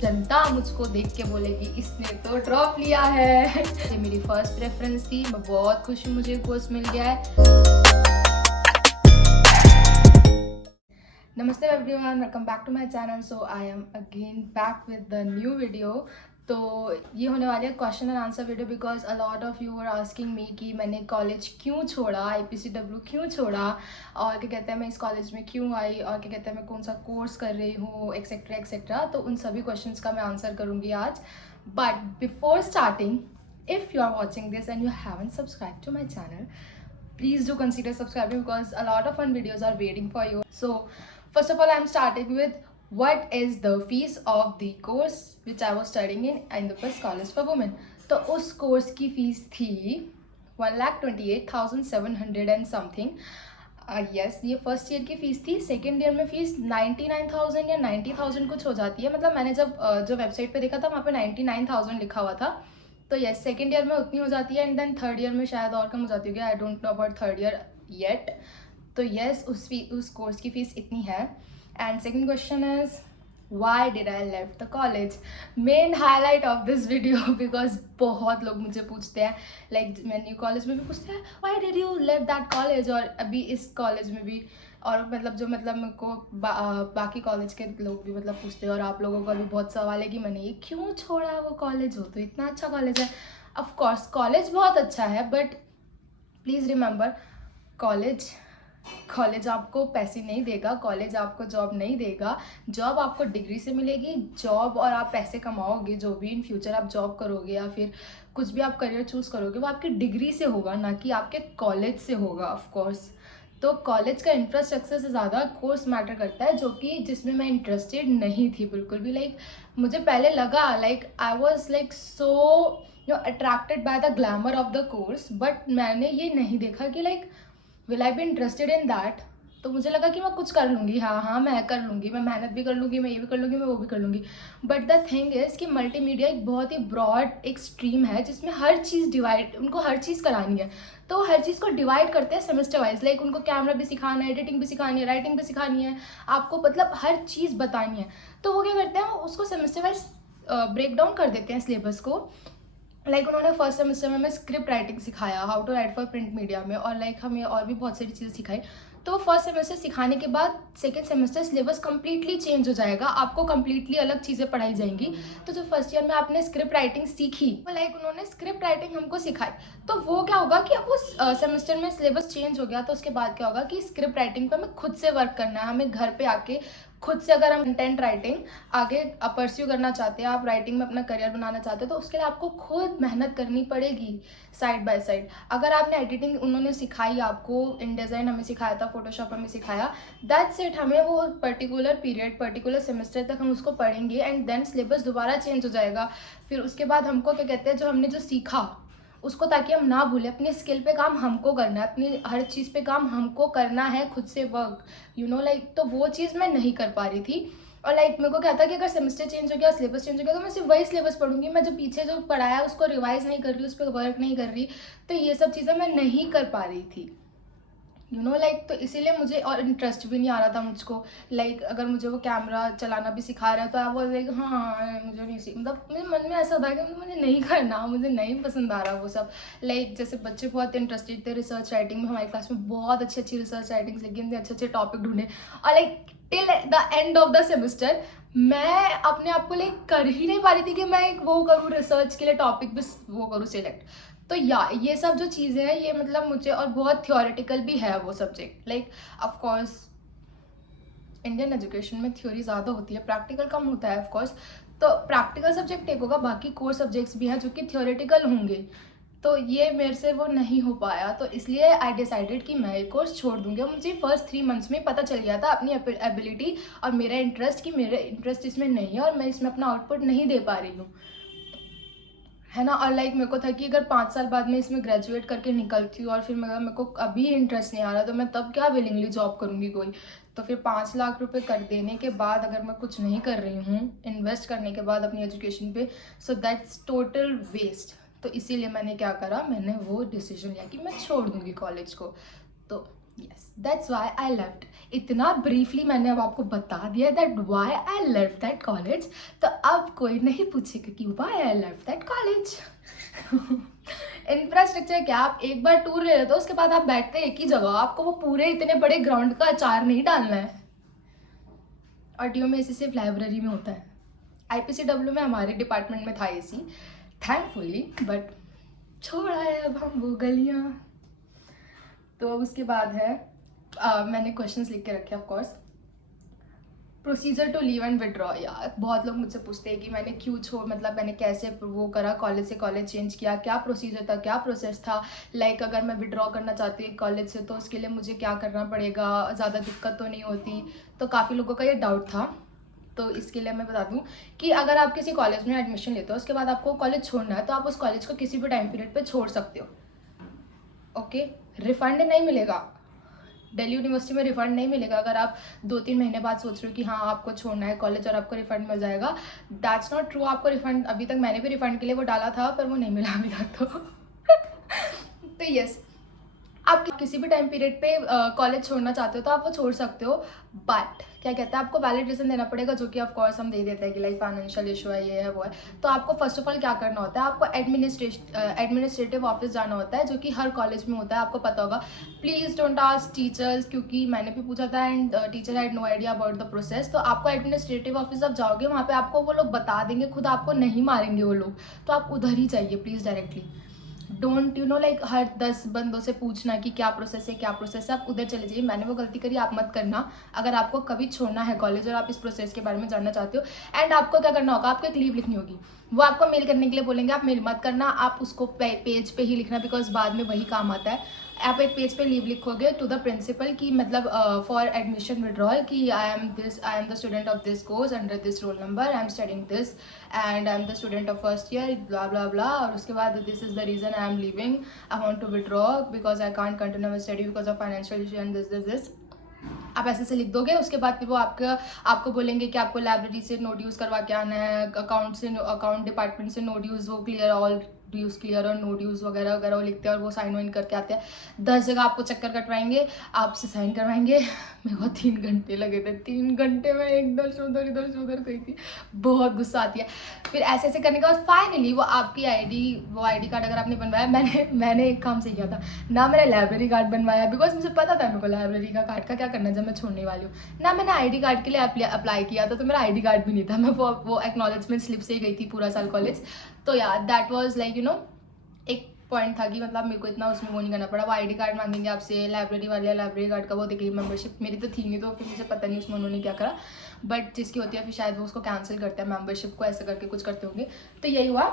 जनता मुझको देख के बोलेगी इसने तो ड्रॉप लिया है। ये मेरी फर्स्ट प्रेफरेंस थी, मैं बहुत खुश हूँ मुझे कोर्स मिल गया है। नमस्ते everyone, welcome back to my channel. So I am again back with the new video. तो ये होने वाली है question and answer video because a lot of you are asking me कि मैंने कॉलेज क्यों छोड़ा, IPCW क्यों छोड़ा, और क्या कहते हैं मैं इस कॉलेज में क्यों आई, और क्या कहते हैं मैं कौन सा कोर्स कर रही हूँ, एक्सेट्रा एक्सेट्रा। तो उन सभी क्वेश्चंस का मैं आंसर करूँगी आज। But before starting, if you are watching this and you haven't subscribed to my channel, please do consider subscribing because a lot of fun videos are waiting for you. So first of all, I'm starting with what is the fees of the course which I was studying in Independence College for Women. तो उस course की fees थी 1,28,700 and something. Yes, ये first year की fees थी। Second year में fees 99,000 या 90,000 कुछ हो जाती है। मतलब मैंने जब जो वेबसाइट पे देखा था वहाँ पे 99,000 लिखा हुआ था। तो यस, सेकेंड ईयर में उतनी हो जाती है एंड देन थर्ड ईयर में शायद और कम हो जाती होगी। I don't know about third year yet. तो यस, उस कोर्स की फ़ीस इतनी है। And second question is why did I left the college. Main highlight of this video because बहुत लोग मुझे पूछते हैं, लाइक मैं न्यू कॉलेज में भी पूछते हैं why did you left that college, और अभी इस कॉलेज में भी, और मतलब जो मतलब मेरे को बाकी कॉलेज के लोग भी मतलब पूछते हैं, और आप लोगों का भी बहुत सवाल है कि मैंने ये क्यों छोड़ा, वो कॉलेज हो तो इतना अच्छा कॉलेज है। ऑफ कोर्स कॉलेज बहुत अच्छा है, but please remember college college आपको पैसे नहीं देगा, कॉलेज आपको जॉब नहीं देगा। जॉब आपको डिग्री से मिलेगी, जॉब और आप पैसे कमाओगे, जो भी इन फ्यूचर आप जॉब करोगे या फिर कुछ भी आप करियर चूज़ करोगे वो आपकी डिग्री से होगा, ना कि आपके कॉलेज से होगा ऑफ कोर्स। तो कॉलेज का इंफ्रास्ट्रक्चर से ज़्यादा कोर्स मैटर करता है, जो कि जिसमें मैं इंटरेस्टेड नहीं थी बिल्कुल भी। लाइक मुझे पहले लगा like I was like so attracted by the glamour of the course, but मैंने ये नहीं देखा कि like will I be interested in that. तो मुझे लगा कि मैं कुछ कर लूँगी, हाँ मैं कर लूँगी, मैं मेहनत भी कर लूँगी, मैं ये भी कर लूँगी, मैं वो भी कर लूँगी। बट द थिंग इज़ कि मल्टीमीडिया एक बहुत ही ब्रॉड एक स्ट्रीम है जिसमें हर चीज़ डिवाइड, उनको हर चीज़ करानी है। तो हर चीज़ को डिवाइड करते हैं सेमेस्टर वाइज। लाइक उनको कैमरा भी सिखाना है, एडिटिंग भी सिखानी है, राइटिंग भी सिखानी है, आपको मतलब हर चीज़ बतानी है। तो वो क्या करते हैं, उसको सेमेस्टर वाइज ब्रेक डाउन कर देते हैं सिलेबस को। लाइक उन्होंने फर्स्ट सेमेस्टर में हमें स्क्रिप्ट राइटिंग सिखाया, how to write for print media में, और लाइक हमें और भी बहुत सारी चीज़ें सिखाई। तो फर्स्ट सेमेस्टर सिखाने के बाद second semester syllabus completely change हो जाएगा, आपको कम्प्लीटली अलग चीज़ें पढ़ाई जाएंगी। तो जो फर्स्ट ईयर में आपने स्क्रिप्ट राइटिंग सीखी, तो लाइक उन्होंने स्क्रिप्ट राइटिंग हमको सिखाई। तो वो क्या होगा कि अब उस सेमेस्टर में सिलेबस चेंज हो गया, तो उसके बाद क्या होगा कि स्क्रिप्ट राइटिंग पर हमें खुद से वर्क करना है, हमें घर पे आके खुद से, अगर हम कंटेंट राइटिंग आगे परस्यू करना चाहते हैं, आप राइटिंग में अपना करियर बनाना चाहते हो, तो उसके लिए आपको खुद मेहनत करनी पड़ेगी साइड बाय साइड। अगर आपने एडिटिंग उन्होंने सिखाई आपको, इन डिज़ाइन हमें सिखाया था, फोटोशॉप हमें सिखाया, दैट्स इट। हमें वो पर्टिकुलर पीरियड, पर्टिकुलर सेमेस्टर तक हम उसको पढ़ेंगे एंड देन सिलेबस दोबारा चेंज हो जाएगा। फिर उसके बाद हमको क्या कहते हैं, जो हमने जो सीखा उसको, ताकि हम ना भूलें, अपनी स्किल पे काम हमको करना है, अपनी हर चीज़ पे काम हमको करना है, खुद से वर्क, यू नो लाइक। तो वो चीज़ मैं नहीं कर पा रही थी। और लाइक मेरे को क्या था कि अगर सेमेस्टर चेंज हो गया, सिलेबस चेंज हो गया, तो मैं सिर्फ वही सिलेबस पढ़ूंगी, मैं जो पीछे जो पढ़ाया उसको रिवाइज नहीं कर रही, उस पर वर्क नहीं कर रही। तो ये सब चीज़ें मैं नहीं कर पा रही थी, यू नो लाइक। तो इसीलिए मुझे और इंटरेस्ट भी नहीं आ रहा था मुझको। लाइक अगर मुझे वो कैमरा चलाना भी सिखा रहे हैं तो वो लाइक हाँ मुझे नहीं सीख, मतलब मेरे मन में ऐसा होता है कि मुझे नहीं करना, मुझे नहीं पसंद आ रहा वो सब। लाइक जैसे बच्चे बहुत इंटरेस्टेड थे रिसर्च राइटिंग में, हमारी क्लास में बहुत अच्छी अच्छी रिसर्च राइटिंग सीखी, अच्छे अच्छे टॉपिक ढूंढे, और like till the end of the semester मैं अपने आप को लाइक कर ही नहीं पा रही थी कि मैं एक वो करूँ, रिसर्च के लिए टॉपिक भी वो करूँ सिलेक्ट। तो या ये सब जो चीज़ें हैं ये मतलब मुझे, और बहुत थियोरेटिकल भी है वो subject. Like of course Indian education में थ्योरी ज़्यादा होती है, प्रैक्टिकल कम होता है ऑफ कोर्स। तो प्रैक्टिकल सब्जेक्ट एक होगा, बाकी कोर सब्जेक्ट्स भी हैं जो कि थियोरेटिकल होंगे। तो ये मेरे से वो नहीं हो पाया, तो इसलिए आई डिसाइडेड कि मैं ये कोर्स छोड़ दूँगी। मुझे फर्स्ट 3 मंथ्स में पता चल गया था अपनी एबिलिटी और मेरा इंटरेस्ट, कि मेरा इंटरेस्ट इसमें नहीं है और मैं इसमें अपना आउटपुट नहीं दे पा रही हूँ, है ना। और लाइक मेरे को था कि अगर 5 साल बाद में इसमें ग्रेजुएट करके निकलती हूँ और फिर मेरे को अभी इंटरेस्ट नहीं आ रहा, तो मैं तब क्या विलिंगली जॉब करूँगी कोई। तो फिर 5 लाख रुपए कर देने के बाद अगर मैं कुछ नहीं कर रही हूँ इन्वेस्ट करने के बाद अपनी एजुकेशन पे, सो दैट्स टोटल वेस्ट। तो इसीलिए मैंने क्या करा, मैंने वो डिसीजन लिया कि मैं छोड़ दूँगी कॉलेज को। तो yes, that's why I left. इतना ब्रीफली मैंने अब आपको बता दिया that why I left that college. तो अब कोई नहीं पूछेगा कि why I left that college. Infrastructure क्या, आप एक बार टूर ले लेते हो उसके बाद आप बैठते एक ही जगह, आपको वो पूरे इतने बड़े ग्राउंड का अचार नहीं डालना है। आरटीओ में एसी सिर्फ लाइब्रेरी में होता है। आईपीसीडब्ल्यू में हमारे डिपार्टमेंट में था एसी, थैंकफुली, बट छोड़ आए अब हम वो गलियाँ। तो उसके बाद है मैंने क्वेश्चंस लिख के रखे of course. Procedure to leave and withdraw. यार बहुत लोग मुझसे पूछते हैं कि मैंने क्यों मतलब मैंने कैसे वो करा, कॉलेज से कॉलेज चेंज किया, क्या प्रोसीजर था, क्या प्रोसेस था। लाइक अगर मैं विड्रॉ करना चाहती हूँ कॉलेज से तो उसके लिए मुझे क्या करना पड़ेगा, ज़्यादा दिक्कत तो नहीं होती। तो काफ़ी लोगों का ये डाउट था। तो इसके लिए मैं बता दूं कि अगर आप किसी कॉलेज में एडमिशन लेते हो उसके बाद आपको कॉलेज छोड़ना है तो आप उस कॉलेज को किसी भी टाइम पीरियड पे छोड़ सकते हो। ओके, रिफंड नहीं मिलेगा। दिल्ली यूनिवर्सिटी में रिफंड नहीं मिलेगा। अगर आप 2-3 महीने बाद सोच रहे हो कि हाँ आपको छोड़ना है कॉलेज और आपको रिफंड मिल जाएगा, दैट्स नॉट ट्रू। आपको रिफंड, अभी तक मैंने भी रिफंड के लिए वो डाला था पर वो नहीं मिला अभी तक। तो यस, आप किसी भी टाइम पीरियड पे कॉलेज छोड़ना चाहते हो तो आप वो छोड़ सकते हो। बट क्या कहते हैं, आपको वैलिड रीज़न देना पड़ेगा, जो कि ऑफ कोर्स हम दे देते हैं कि लाइक फाइनेंशियल इशू है, ये है वो है। तो आपको फर्स्ट ऑफ ऑल क्या करना होता है, आपको एडमिनिस्ट्रेटिव ऑफिस जाना होता है, जो कि हर कॉलेज में होता है, आपको पता होगा। प्लीज़ डोंट आस्क टीचर्स, क्योंकि मैंने भी पूछा था and teacher had no idea about the process. तो आपको एडमिनिस्ट्रेटिव ऑफिस आप जाओगे, वहाँ पे आपको वो लोग बता देंगे, खुद आपको नहीं मारेंगे वो लोग। तो आप उधर ही जाइए प्लीज़ डायरेक्टली। डोंट लाइक हर 10 बंदों से पूछना कि क्या प्रोसेस है क्या प्रोसेस है। आप उधर चले जाइए। मैंने वो गलती करी, आप मत करना। अगर आपको कभी छोड़ना है कॉलेज और आप इस प्रोसेस के बारे में जानना चाहते हो, एंड आपको क्या करना होगा, आपको एक लीव लिखनी होगी। वो आपको मेल करने के लिए बोलेंगे, आप मेल मत करना, आप उसको पेज पे ही लिखना, बिकॉज बाद में वही काम आता है। आप एक पेज पे लीव लिखोगे टू द प्रिंसिपल की मतलब फॉर एडमिशन विड्रॉल कि I am the student of this course under this roll number, I am studying this and I am the student of first year, blah blah blah. और उसके बाद this is the reason I am leaving, I want to withdraw because I can't continue my study because of financial issue and this. आप ऐसे से लिख दोगे। उसके बाद फिर वो आपको बोलेंगे कि आपको लाइब्रेरी से नोट यूज़ करवा के आना है, अकाउंट डिपार्टमेंट से नोट यूज़ वो क्लियर, ऑल ड्यूज़ क्लियर और नो ड्यूज़ वगैरह वगैरह वो लिखते हैं और वो साइन वाइन करके आते हैं। 10 जगह आपको चक्कर कटवाएंगे, आपसे साइन करवाएंगे। मेरे को 3 घंटे लगे थे, 3 घंटे में इधर से उधर गई थी। बहुत गुस्सा आती है। फिर ऐसे ऐसे करने के बाद फाइनली वो आपकी वो आई कार्ड अगर आपने बनवाया, मैंने एक काम से किया था ना, मैंने लाइब्रेरी कार्ड बनवाया बिकॉज मुझे पता था मेरे को लाइब्रेरी का कार्ड का क्या करना है जब मैं छोड़ने वाली हूँ ना। मैंने आई कार्ड के लिए अप्लाई किया था, तो मेरा आई कार्ड भी नहीं था। मैं वो एक्नॉलेजमेंट स्लिप से ही गई थी पूरा साल कॉलेज। तो यार दैट वॉज लाइक एक पॉइंट था कि मतलब मेरे को इतना उसमें वो नहीं करना पड़ा। वो आई कार्ड मांगेंगे आपसे, लाइब्रेरी वाले लाइब्रेरी कार्ड का वो देखेंगे। मेंबरशिप मेरी तो थी नहीं, तो फिर मुझे पता नहीं उसमें उन्होंने क्या करा, बट जिसकी होती है फिर शायद वो उसको कैंसिल करते हैं मेंबरशिप को, ऐसे करके कुछ करते होंगे। तो यही हुआ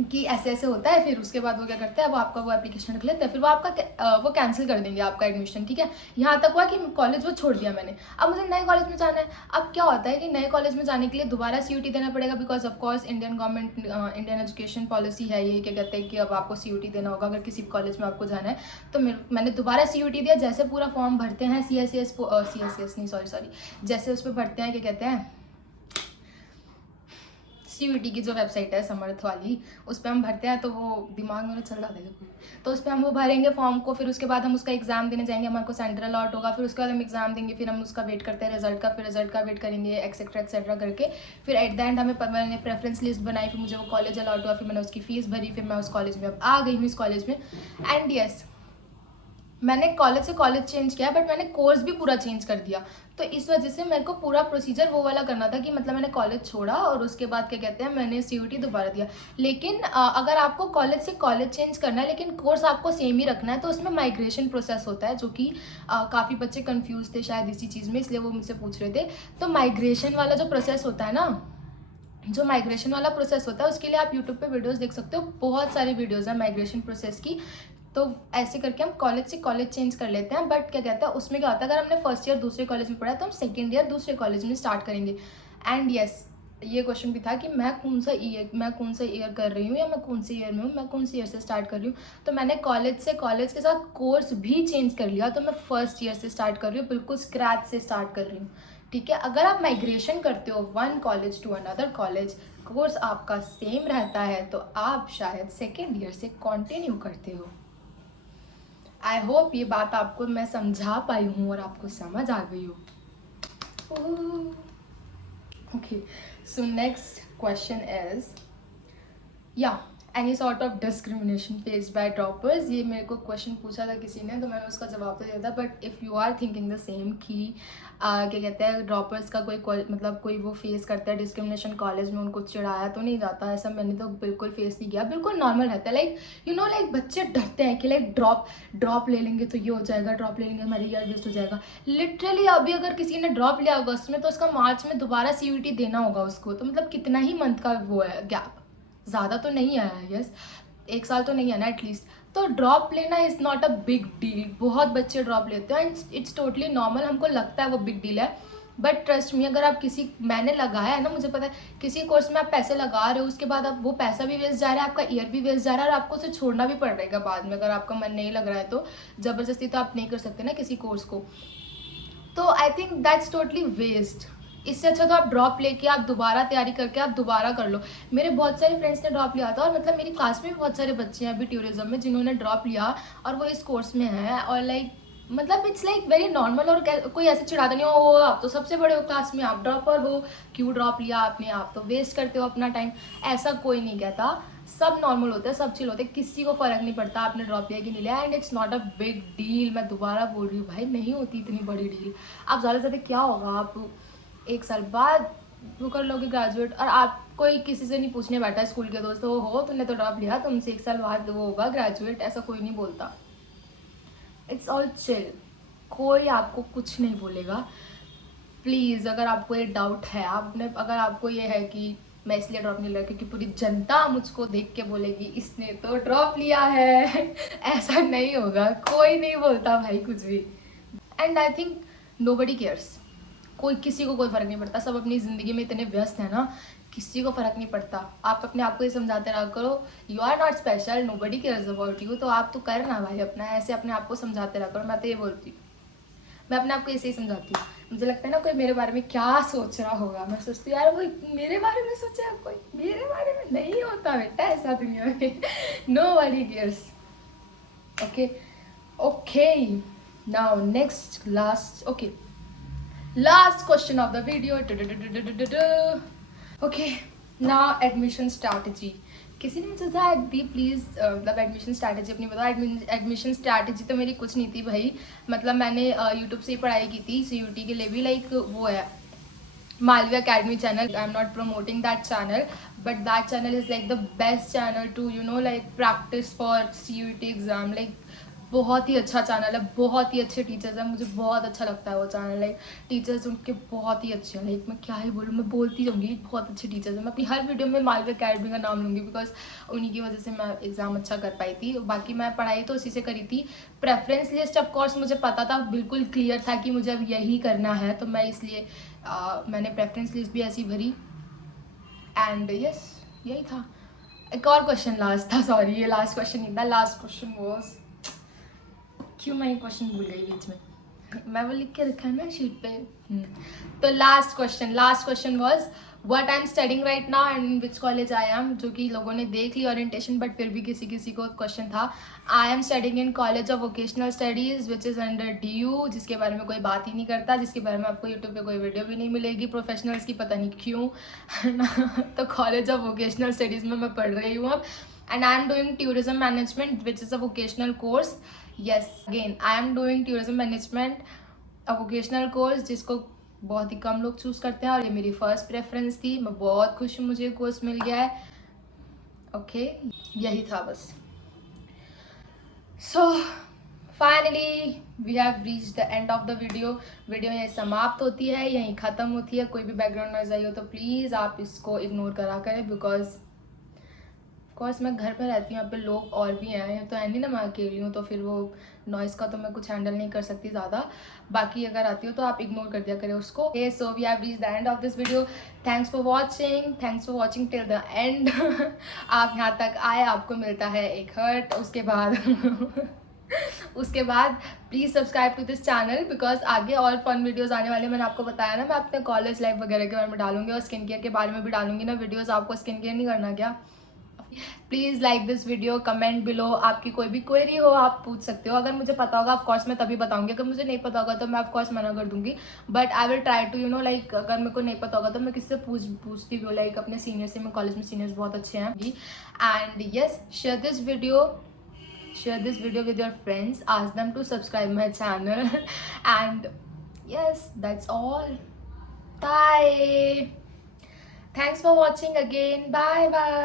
कि ऐसे ऐसे होता है। फिर उसके बाद वो क्या करते हैं, वो आपका वो एप्लीकेशन रख लेते हैं, फिर वो आपका वो कैंसिल कर देंगे आपका एडमिशन। ठीक है, यहाँ तक हुआ कि कॉलेज वो छोड़ दिया मैंने। अब मुझे नए कॉलेज में जाना है। अब क्या होता है कि नए कॉलेज में जाने के लिए दोबारा CUT देना पड़ेगा, because of course Indian government Indian education policy है ये, क्या कहते हैं कि अब आपको CUT देना होगा अगर किसी कॉलेज में आपको जाना है। तो मैंने दोबारा CUT दिया। जैसे पूरा फॉर्म भरते हैं CSS नहीं सॉरी जैसे उस पर भरते हैं, क्या कहते हैं, CUT की जो वेबसाइट है समर्थ वाली, उस पर हम भरते हैं। तो वो दिमाग में चल रहा था, तो उस पर हम वो भरेंगे फॉर्म को। फिर उसके बाद हम उसका एग्जाम देने जाएंगे, हमारे को सेंटर अलॉट होगा। फिर उसके बाद हम एग्जाम देंगे, फिर हम उसका वेट करते हैं रिजल्ट का, फिर रिजल्ट का वेट करेंगे एक्सेट्रा करके। फिर एट द एंड मैंने प्रेफरेंस लिस्ट बनाई, फिर मुझे वो कॉलेज अलॉट हुआ, फिर मैंने उसकी फीस भरी, फिर मैं उस कॉलेज में अब आ गई हूँ इस कॉलेज में। एंड यस, मैंने कॉलेज से कॉलेज चेंज किया, बट मैंने कोर्स भी पूरा चेंज कर दिया। तो इस वजह से मेरे को पूरा प्रोसीजर वो वाला करना था कि मतलब मैंने कॉलेज छोड़ा और उसके बाद क्या कहते हैं मैंने CUT दोबारा दिया। लेकिन अगर आपको कॉलेज से कॉलेज चेंज करना है लेकिन कोर्स आपको सेम ही रखना है, तो उसमें माइग्रेशन प्रोसेस होता है, जो कि काफ़ी बच्चे कन्फ्यूज थे शायद इसी चीज़ में, इसलिए वो मुझसे पूछ रहे थे। तो माइग्रेशन वाला जो प्रोसेस होता है ना, जो माइग्रेशन वाला प्रोसेस होता है उसके लिए आप यूट्यूब पे वीडियोस देख सकते हो, बहुत सारी वीडियोस हैं माइग्रेशन प्रोसेस की। तो ऐसे करके हम कॉलेज से कॉलेज चेंज कर लेते हैं। बट क्या कहता है उसमें क्या होता है, अगर हमने फर्स्ट ईयर दूसरे कॉलेज में पढ़ा तो हम सेकेंड ईयर दूसरे कॉलेज में स्टार्ट करेंगे। एंड यस, ये क्वेश्चन भी था कि मैं कौन सा ईयर कर रही हूँ, या मैं कौन से ईयर में हूँ, मैं कौन से ईयर से स्टार्ट कर रही हूँ। तो मैंने कॉलेज से कॉलेज के साथ कोर्स भी चेंज कर लिया, तो मैं फर्स्ट ईयर से स्टार्ट कर रही हूँ, बिल्कुल स्क्रैच से स्टार्ट कर रही हूँ। ठीक है, अगर आप माइग्रेशन करते हो one college to another college, course आपका सेम रहता है, तो आप शायद सेकेंड ईयर से कंटिन्यू करते हो। आई होप ये बात आपको मैं समझा पाई हूँ और आपको समझ आ गई हो। Okay, so next question is, या any sort of discrimination faced by droppers. ये मेरे को क्वेश्चन पूछा था किसी ने, तो मैंने उसका जवाब तो दिया था, but if you are thinking the same कि क्या कहते हैं ड्रॉपर्स का मतलब कोई वो फेस करता है डिस्क्रिमिनेशन कॉलेज में, उनको चिढ़ाया तो नहीं जाता, ऐसा मैंने तो बिल्कुल फेस नहीं किया, बिल्कुल नॉर्मल रहता है। लाइक यू नो, लाइक बच्चे डरते हैं कि लाइक ड्रॉप ले लेंगे तो ये हो जाएगा, ड्रॉप ले लेंगे हमारी ईयर वेस्ट हो जाएगा। लिटरली अभी अगर किसी ने ड्रॉप लिया अगस्त में तो उसका मार्च में दोबारा CUET देना होगा उसको, तो मतलब कितना ही मंथ का वो है गैप, ज़्यादा तो नहीं आया है, यस 1 साल तो नहीं है ना एटलीस्ट। तो ड्रॉप लेना is not a big deal, बहुत बच्चे ड्रॉप लेते हैं एंड इट्स टोटली नॉर्मल, हमको लगता है वो बिग डील है, बट ट्रस्ट मी अगर आप मैंने लगाया है ना, मुझे पता है किसी कोर्स में आप पैसे लगा रहे हो, उसके बाद अब वो पैसा भी वेस्ट जा रहा है, आपका ईयर भी वेस्ट जा रहा है और आपको उसे छोड़ना भी पड़ रहेगा बाद में, अगर आपका मन नहीं लग रहा है तो ज़बरदस्ती तो आप नहीं कर सकते ना किसी कोर्स को। तो I think that's totally waste. इससे अच्छा तो आप ड्रॉप लेके आप दोबारा तैयारी करके आप दोबारा कर लो। मेरे बहुत सारे फ्रेंड्स ने ड्रॉप लिया था और मतलब मेरी क्लास में भी बहुत सारे बच्चे हैं अभी टूरिज्म में जिन्होंने ड्रॉप लिया और वो इस कोर्स में है, और लाइक मतलब इट्स लाइक वेरी नॉर्मल, और कोई ऐसे चिढ़ाता नहीं हो आप तो सबसे बड़े हो क्लास में, आप ड्रॉपर हो, क्यों ड्रॉप लिया आपने, आप तो वेस्ट करते हो अपना टाइम, ऐसा कोई नहीं कहता। सब नॉर्मल होते हैं, सब चिल होते हैं, किसी को फर्क नहीं पड़ता आपने ड्रॉप लिया कि नहीं लिया, and it's not a big deal. मैं दोबारा बोल रही हूँ भाई, नहीं होती इतनी बड़ी डील। आप ज़्यादा से ज़्यादा क्या होगा, आप 1 साल बाद वो कर लोगे ग्रेजुएट, और आप कोई किसी से नहीं पूछने बैठा है स्कूल के दोस्त हो तुमने तो ड्रॉप लिया, तुमसे 1 साल बाद वो होगा ग्रेजुएट, ऐसा कोई नहीं बोलता। इट्स ऑल चिल, कोई आपको कुछ नहीं बोलेगा। प्लीज़ अगर आपको ये डाउट है, अगर आपको ये है कि मैं इसलिए ड्रॉप नहीं लिया क्योंकि पूरी जनता मुझको देख के बोलेगी इसने तो ड्रॉप लिया है ऐसा नहीं होगा, कोई नहीं बोलता भाई कुछ भी। And I think nobody cares, कोई किसी को कोई फ़र्क नहीं पड़ता, सब अपनी ज़िंदगी में इतने व्यस्त हैं ना, किसी को फ़र्क नहीं पड़ता। आप अपने आप को ये समझाते रहा करो you are not special, nobody cares about you, तो आप तो करना भाई अपना, ऐसे अपने आप को समझाते रहा करो। मैं तो ये बोलती हूँ, मैं अपने आप को ऐसे ही समझाती हूँ। मुझे लगता है ना कोई मेरे बारे में क्या सोच रहा होगा, मैं सोचती हूँ यार वो मेरे बारे में सोचे, कोई मेरे बारे में नहीं होता बेटा ऐसा दुनिया में nobody cares. Okay okay, now next last, okay last question of the video. Okay, now admission strategy. किसी ने मुझे कहा दी प्लीज़, मतलब एडमिशन स्ट्रैटेजी अपनी बताओ। एडमिशन स्ट्रैटेजी तो मेरी कुछ नहीं थी भाई, मतलब मैंने यूट्यूब से ही पढ़ाई की थी CUET के लिए भी। लाइक वो है Malvi academy channel, I am not promoting that channel, but that channel is like the best channel to you know like practice for CUET exam. Like बहुत ही अच्छा चैनल है, बहुत ही अच्छे टीचर्स हैं, मुझे बहुत अच्छा लगता है वो चैनल। लाइक टीचर्स उनके बहुत ही अच्छे हैं, लाइक मैं क्या ही बोलूँ, मैं बोलती रहूँगी बहुत अच्छे टीचर्स हैं। मैं अपनी हर वीडियो में मालवी अकेडमी का नाम लूँगी बिकॉज उन्हीं की वजह से मैं एग्ज़ाम अच्छा कर पाई थी। बाकी मैं पढ़ाई तो उसी से करी थी। प्रेफरेंस लिस्ट ऑफ कोर्स मुझे पता था, बिल्कुल क्लियर था कि मुझे अब यही करना है, तो मैं इसलिए मैंने प्रेफरेंस लिस्ट भी ऐसी भरी एंड यस यही था। एक और क्वेश्चन लास्ट था, सॉरी ये लास्ट क्वेश्चन नहीं था, लास्ट क्वेश्चन वॉज, क्यों मैं ये क्वेश्चन भूल गई बीच में, मैं वो लिख के रखा है ना शीट पे। तो last question was what I am studying right now and which college I am, जो कि लोगों ने देख ली ओरिएंटेशन, बट फिर भी किसी किसी को क्वेश्चन था। आई am studying in college of vocational studies which is under DU, जिसके बारे में कोई बात ही नहीं करता, जिसके बारे में आपको यूट्यूब पे कोई वीडियो भी नहीं मिलेगी प्रोफेशनल्स की, पता नहीं क्यों है ना। तो कॉलेज ऑफ वोकेशनल स्टडीज़ में मैं पढ़ रही हूँ अब, and I am doing tourism management which is a vocational course. yes again I am doing tourism management, a vocational course जिसको बहुत ही कम लोग चूज़ करते हैं, और ये मेरी फर्स्ट प्रेफरेंस थी। मैं बहुत खुश हूँ मुझे कोर्स मिल गया है। ओके यही था बस। So finally we have reach the end of the video. Video यहीं समाप्त होती है, यहीं ख़त्म होती है। कोई भी बैकग्राउंड नॉइज़ आई हो तो प्लीज़ आप इसको इग्नोर करा करें, बिकॉज कोर्स मैं घर पे रहती हूँ, यहाँ पे लोग और भी हैं, तो है नहीं ना मैं अकेली हूँ, तो फिर वो नॉइज़ का तो मैं कुछ हैंडल नहीं कर सकती ज़्यादा। बाकी अगर आती हो तो आप इग्नोर कर दिया करें उसको। So we have reach the end of this video. Thanks for watching till the end. आप यहाँ तक आए, आपको मिलता है एक हर्ट। उसके बाद please subscribe to this channel, because आगे और फन वीडियोस आने वाले। मैंने आपको बताया ना मैं अपने कॉलेज लाइफ वगैरह के बारे में डालूंगी, और स्किन केयर के बारे में भी डालूंगी ना वीडियोस। आपको स्किन केयर नहीं करना क्या? Please like this video, comment below, आपकी कोई भी क्वेरी हो आप पूछ सकते हो। अगर मुझे पता होगा ऑफ कोर्स मैं तभी बताऊंगी, अगर मुझे नहीं पता होगा तो मैं ऑफ कोर्स मना कर दूंगी। But I will try to like, अगर मेरे को नहीं पता होगा तो मैं किससे पूछती भी हूँ, लाइक अपने सीनियर से। मैं कॉलेज में सीनियर्स बहुत अच्छे हैं जी। And yes, share this video with your friends, ask them to subscribe my channel and yes, that's all. Bye. Thanks for watching again. Bye bye.